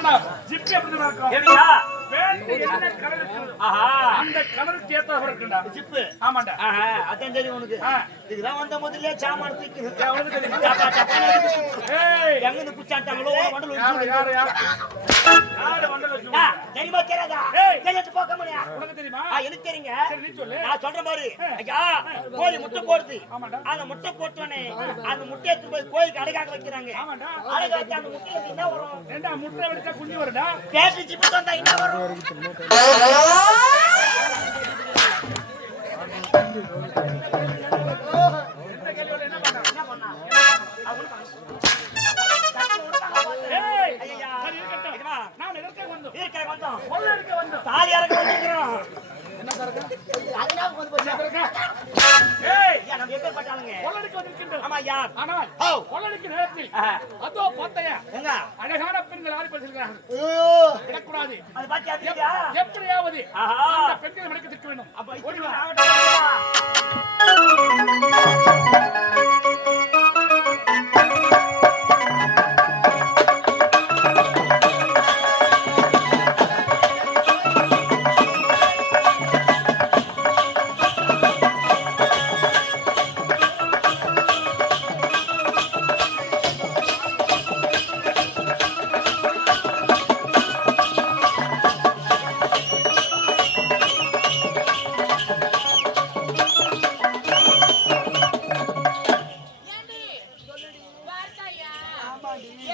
ஆனா ஜிப் எப்படி இருக்கும்? எப்படியா? வேண்டி என்ன கலர் இருக்குது? ஆஹா, அந்த கலருக்கு ஏத்தவர இருக்குடா ஜிப். ஆமாடா. ஆஹா, அதான் தெரியும் உனக்கு. இதுதான் வந்த முதல்ல சாமான் தூக்கி அவனுக்கு தெரியும். டப்பா டப்பான்னு ஏய் எங்க இருந்து குச்சாட்டாங்களோ வண்டல் யாரு யாரு வண்டல் வச்சு தெரியுமா தெரியாதா? ஏய் தெரிஞ்சு போக முடியா? உனக்கு தெரியுமா? எனக்கு தெரியுங்க. சரி நீ சொல்லு. நான் சொல்ற மாதிரி ஐயா கோழி முட்டை போடுது. ஆமாடா. அந்த முட்டை போட்டோனே அந்த முட்டையை எடுத்து போய் கோழிக்கு அடகாக வைக்கிறாங்க. ஆமாடா. அடக வச்சு அந்த முட்டையில என்ன வரும்? ஏண்டா முட்டை வெடிச்சா குஞ்சு வருடா? பேசி ஜிப்பு வந்தா என்ன வரும்? இந்த கேள்வியில என்ன பண்ணா? என்ன பண்ணா? ஏய் ஐயா சரி இருக்கட்டும். இதுவா நான் எதற்காக வந்தோம்? இருக்கே வந்தோம். கொள்ள இருக்க வந்தோம். தாலி இறக்க வந்துக்கிறோம். என்ன சரக்கு? அதனால வந்து போச்சா? ஏய் ஐயா நம்ம எப்பேற்பட்டாலுங்க? கொள்ள இருக்க வந்திருக்கின்றோம். ஆமா ஐயா. ஆனால் ஓ கொள்ளடிக்கு நேரத்தில் அதோ பார்த்தையா எங்க? அழகான பெண்கள் ஆடி பேசுகிறார்கள். ஐயோ விடக்கூடாது. அது பாத்தியா தெரியா? எப்படியாவது ஆஹா. அந்த பெண்களை மடக்கி திக்க வேண்டும். அப்ப ஓடி இப்படி வா. ஆகட்டும்.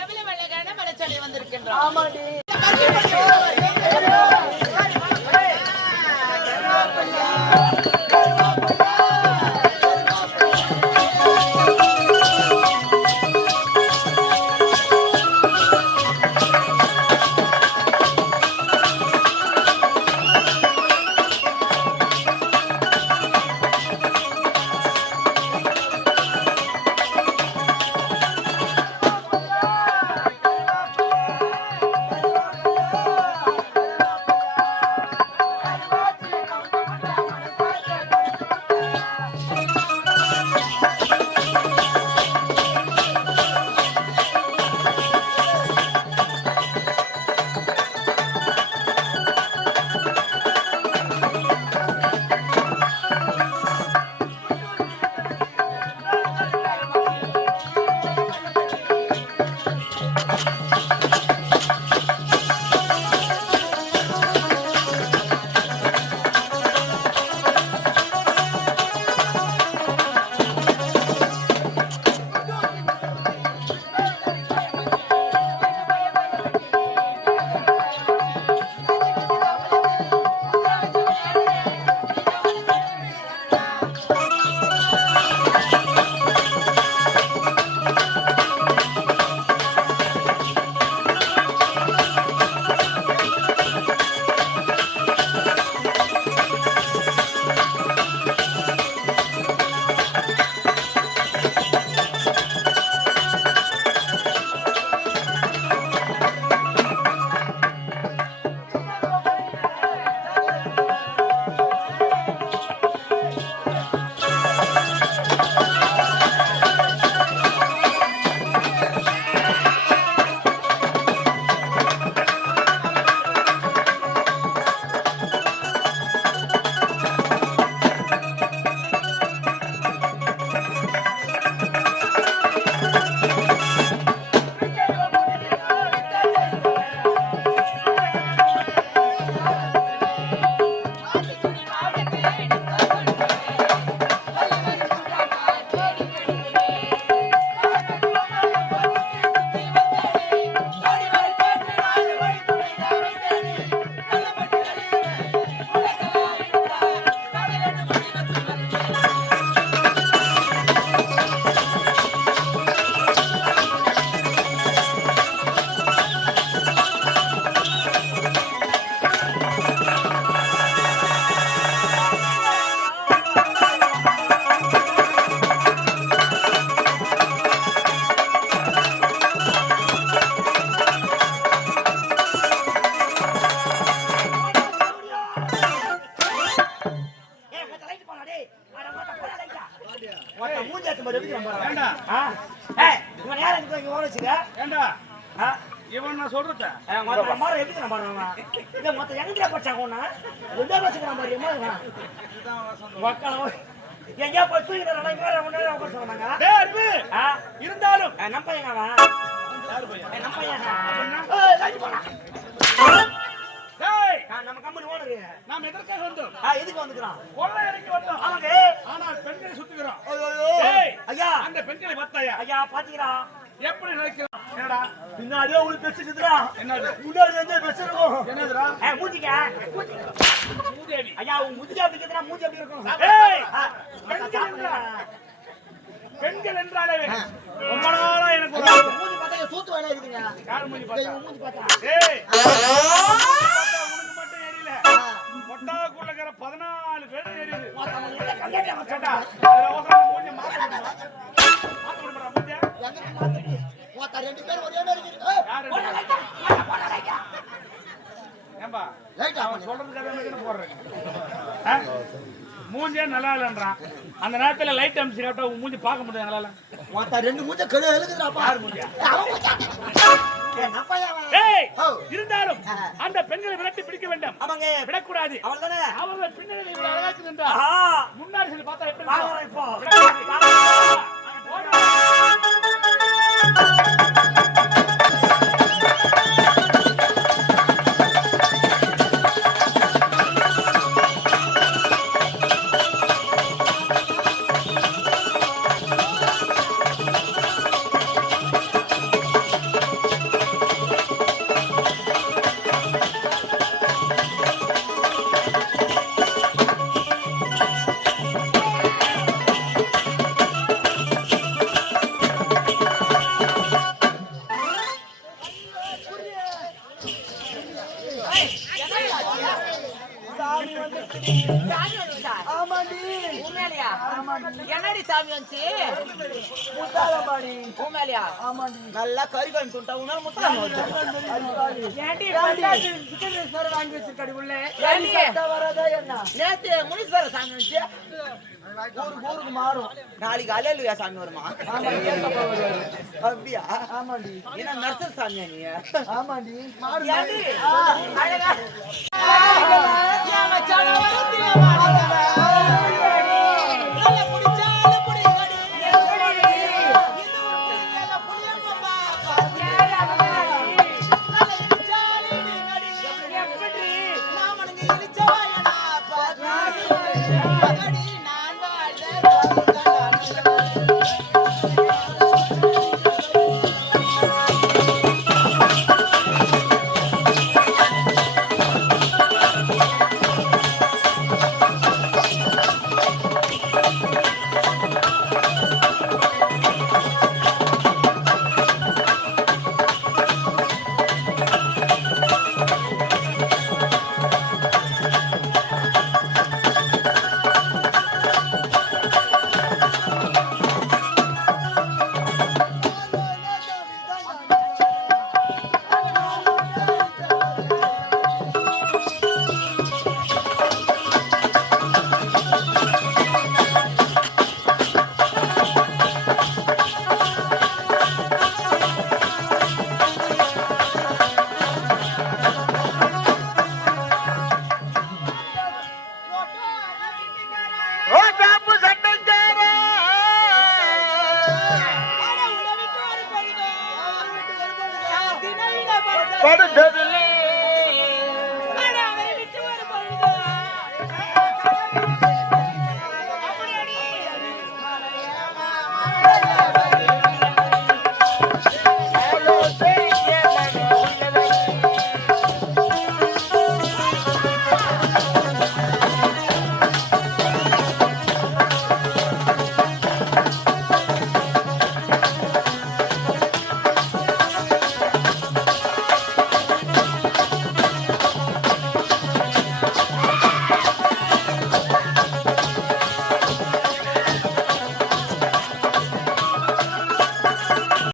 எவ்வளவு அழகான மலைச்சொலை வந்திருக்கின்றோம். ஆமாடி. மொத்த மாற எப்படி நான் பாடுறான் இல்ல மொத்த எங்கடா படிச்சாங்க ஒண்ணா ரெண்டே வச்சுக்கிறான் பாரு ஏமா மக்களோ எங்கயா போய் தூக்கிறானே இங்க ஒண்ணே உட்கார சொன்னாங்க டேய் அறிவு இருந்தாலும் நம்ம பையனாவா யாரு பையன் நம்ம பையனா அப்படினா ஏய் லைட் போடா டேய் நம்ம கம்பெனி ஓனர் நாம் எதற்காக வந்தோம் எதுக்கு வந்துக்கறான் கொள்ளை அடிக்க வந்தோம் ஆமாங்க ஆனால் பெண்களை சுத்துகிறோம் ஐயோ டேய் ஐயா அந்த பெண்களை பார்த்தாயா ஐயா பாத்தீங்களா எப்படி நினைக்கிறான் என்னடா பின்னாடியே உங்களுக்கு பெருசுக்குதுடா என்னது முன்னாடி வந்து பெருசு இருக்கும் என்னதுடா மூஞ்சிக்க மூதேவி ஐயா உன் மூஞ்சி அப்படி இருக்குதுன்னா மூஞ்சி அப்படி இருக்கும் ஏய் பெண்கள் என்றாலே ரொம்ப நாளா எனக்கு ஒரு ஆசை. மூஞ்சி பார்த்தா சூத்து வேலை இருக்குங்க யார் மூஞ்சி பார்த்தா மூஞ்சி பார்த்தா ஏய் பார்த்தா உனக்கு மட்டும் எரியல கொட்டாக்குள்ள இருக்கிற 14 பேர் எரியுது கேட்டா அதுல ஒருத்தன் மூஞ்சி மாத்த முடியுமா மூஞ்சியா ரெண்டு பேரும் ஒரே மாதிரி இருக்கு யாரு ஏம்பா அவன் சொல்றதுக்காக என்ன போடுறேன் மூஞ்சே நல்லா இல்லைன்றான் அந்த நேரத்துல லைட் அமிச்சு காட்டா உன் மூஞ்சி பார்க்க முடியாது நல்லா ரெண்டு மூஞ்ச கழு எழுதுறாப்பா யார் மூஞ்சியா ஏய் இருந்தாலும் அந்த பெண்களை விரட்டி பிடிக்க வேண்டும் ஆமாங்க விடக்கூடாது அவள்தானே அவர்கள் பின்னணி இவ்வளவு அழகா இருக்குதுன்றா முன்னாடி சொல்லி பார்த்தா எப்படி பாக்குறேன் இப்போ என்னடி சாமி வந்துச்சு நல்லா கறி கறி துண்டா உன்னால முத்தாம நேத்து முனீஸ்வர சாமி வந்துச்சு ஊருக்கு மாறும் நாளைக்கு அலையலுயா சாமி வருமா அப்படியா ஆமாண்டி என்ன நர்சர் சாமியா நீ ஆமாண்டி ஏண்டி? அழகா